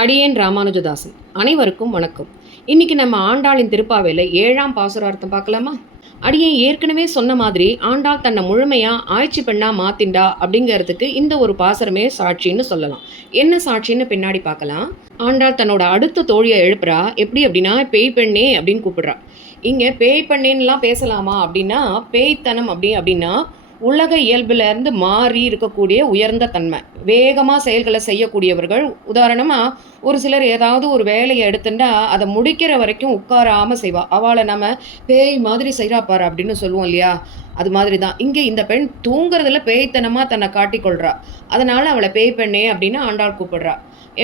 அடியேன் ராமானுஜதாசன். அனைவருக்கும் வணக்கம். இன்னைக்கு நம்ம ஆண்டாளின் திருப்பாவையில் 7ஆம் பாசுரார்த்தம் பார்க்கலாமா? அடியேன் ஏற்கனவே சொன்ன மாதிரி ஆண்டாள் தன்னை முழுமையா ஆய்ச்சி பெண்ணா மாத்திண்டா அப்படிங்கிறதுக்கு இந்த ஒரு பாசுரமே சாட்சின்னு சொல்லலாம். என்ன சாட்சின்னு பின்னாடி பார்க்கலாம். ஆண்டாள் தன்னோட அடுத்த தோழியை எழுப்புறா. எப்படி அப்படின்னா, பேய் பெண்ணே அப்படின்னு கூப்பிடுறா. இங்கே பேய் பெண்ணேன்னுலாம் பேசலாமா அப்படின்னா, பேய்த்தனம் அப்படின்னா உலக இயல்பிலிருந்து மாறி இருக்கக்கூடிய உயர்ந்த தன்மை, வேகமாக செயல்களை செய்யக்கூடியவர்கள். உதாரணமாக ஒரு சிலர் ஏதாவது ஒரு வேலையை எடுத்துட்டா அதை முடிக்கிற வரைக்கும் உட்காராமல் செய்வா. அவளை நம்ம பேய் மாதிரி செய்கிறாப்பார் அப்படின்னு சொல்லுவோம் இல்லையா? அது மாதிரி தான் இங்கே இந்த பெண் தூங்குறதுல பேய்த்தனமாக தன்னை காட்டிக்கொள்கிறா. அதனால் அவளை பேய் பெண்ணே அப்படின்னு ஆண்டாள் கூப்பிடுறா.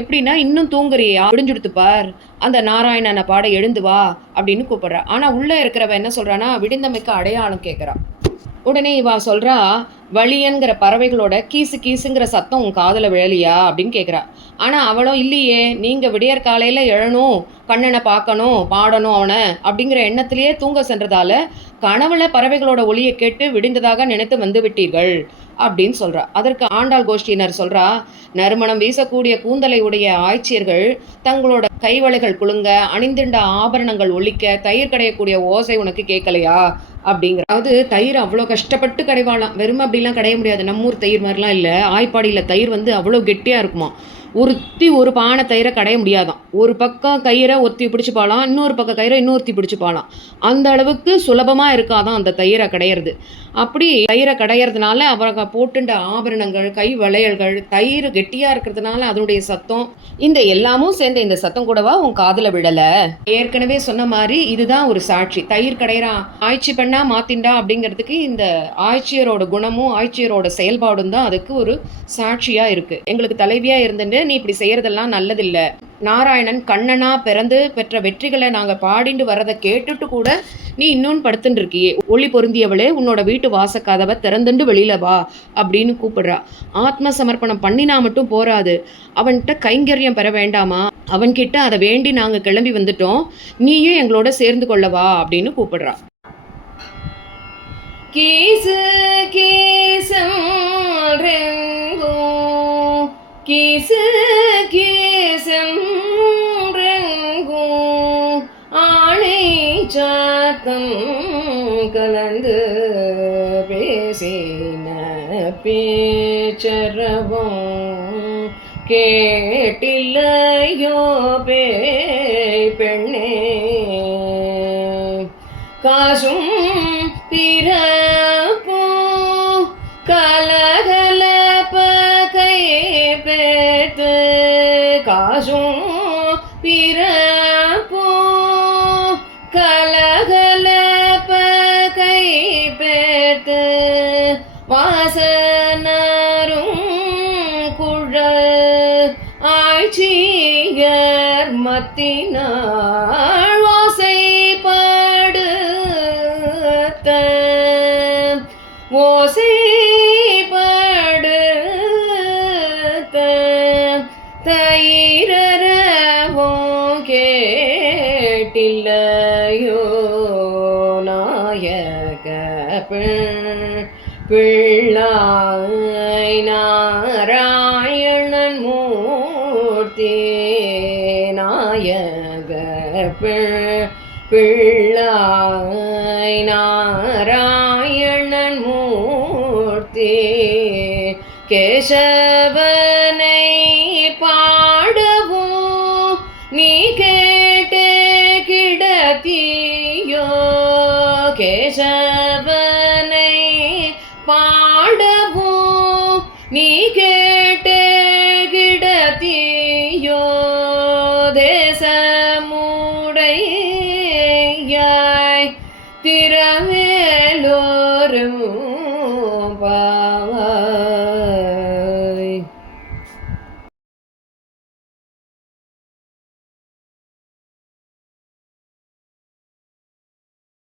எப்படின்னா, இன்னும் தூங்குறியா, விடிஞ்சுடுத்துப்பார், அந்த நாராயணனை பாட எழுந்து வா அப்படின்னு கூப்பிடுறா. ஆனால் உள்ளே இருக்கிறவ என்ன சொல்கிறான்னா, விடிந்தமைக்கு அடையாளம் கேட்குறா. உடனே இவா சொல்கிறா, வழியன்கிற பறவைகளோட கீசு கீசுங்கிற சத்தம் உன் காதில் விழலியா அப்படின்னு கேட்குறா. ஆனால் அவளும் இல்லையே, நீங்கள் விடியற் காலையில் எழணும், கண்ணனை பார்க்கணும், பாடணும் அவனை அப்படிங்கிற எண்ணத்திலேயே தூங்க சென்றதால கனவுல பறவைகளோட ஒளியை கேட்டு விடிந்ததாக நினைத்து வந்து விட்டீர்கள் அப்படின்னு சொல்கிறா. அதற்கு ஆண்டாள் கோஷ்டியினர் சொல்கிறா, நறுமணம் வீசக்கூடிய கூந்தலை உடைய ஆய்ச்சியர்கள் தங்களோட கைவளைகள் குலுங்க, அணிந்திண்ட ஆபரணங்கள் ஒலிக்க, தயிர் கடையக்கூடிய ஓசை உனக்கு கேட்கலையா அப்படிங்கிற. அதாவது தயிர் அவ்வளோ கஷ்டப்பட்டு கடைவாளாம். வெறும் அப்படிலாம் கடைய முடியாது. நம்மூர் தயிர் மாதிரிலாம் இல்லை. ஆய்ப்பாடியில் தயிர் அவ்வளோ கெட்டியாக இருக்குமா. ஒரு பானை தயிரை கடைய முடியாதான். ஒரு பக்கம் கயிறை ஒருத்தி பிடிச்சிப்பாலாம், இன்னொரு பக்கம் கயிறை இன்னொருத்தி பிடிச்சிப்பாலாம். அந்த அளவுக்கு சுலபமாக இருக்காதான் அந்த தயிரை கடையிறது. அப்படி தயிரை கடையிறதுனால அவங்க போட்டுண்ட ஆபரணங்கள், கை வளையல்கள், தயிர் கெட்டியாக இருக்கிறதுனால அதனுடைய சத்தம், இந்த எல்லாமும் சேர்ந்த இந்த சத்தம் கூடவா உன் காதில் விழலை? ஏற்கனவே சொன்ன மாதிரி இதுதான் ஒரு சாட்சி. தயிர் கடையிறான் ஆய்ச்சி பெண்ணா மாத்திண்டா அப்படிங்கிறதுக்கு இந்த ஆய்ச்சியரோட குணமும் ஆய்ச்சியரோட செயல்பாடும் தான் அதுக்கு ஒரு சாட்சியாக இருக்குது. எங்களுக்கு தலைவியாக இருந்துட்டு நீ இப்படி செய்யறதெல்லாம் நல்லதில்லை. நாராயணன் கண்ணனா பிறந்து பெற்ற வெற்றிகளை நாங்கள் பாடிண்டு வரதை கேட்டுட்டு கூட நீ இன்னொன்று படுத்துட்டு இருக்கியே, ஒளி பொருந்தியவளே, உன்னோட வீட்டு வாசக்கதவை திறந்துண்டு வெளியில வா அப்படின்னு கூப்பிடுறா. ஆத்ம சமர்ப்பணம் பண்ணினா மட்டும் போராது, அவன்கிட்ட கைங்கரியம் பெற வேண்டாமா? அவன்கிட்ட அதை வேண்டி நாங்கள் கிளம்பி வந்துட்டோம், நீயும் எங்களோட சேர்ந்து கொள்ளவா அப்படின்னு கூப்பிடுறா. கீசு கீசம் கீசு கீசம் ஆணை சாத்தம் கலந்து பேசின பேச்சரவம் கேட்டில்லையோ பேய் பெண்ணே, காசும் பிறப்போ கலகலப்ப கை பேத்து, காசும் பிறப்போ கலகலப்ப கை பேத்து, வாசனரும் குழல் ஆய்ச்சியர் மத்தினாள் ஓசைப்படுத்த தயிரவோ கேட்டில்லையோ நாயக பிள்ளாய் நாராயணன் மூர்த்தி, நாயக பிள்ளாய் நாராயணன் மூர்த்தி, கேசவனை பாடவும் நீ கேட்டு கிடத்தியோ, கேசவனை பாடவும் நீ கேட்டு கிடத்தியோ, தேசமுடையாய் திறமேலோரும்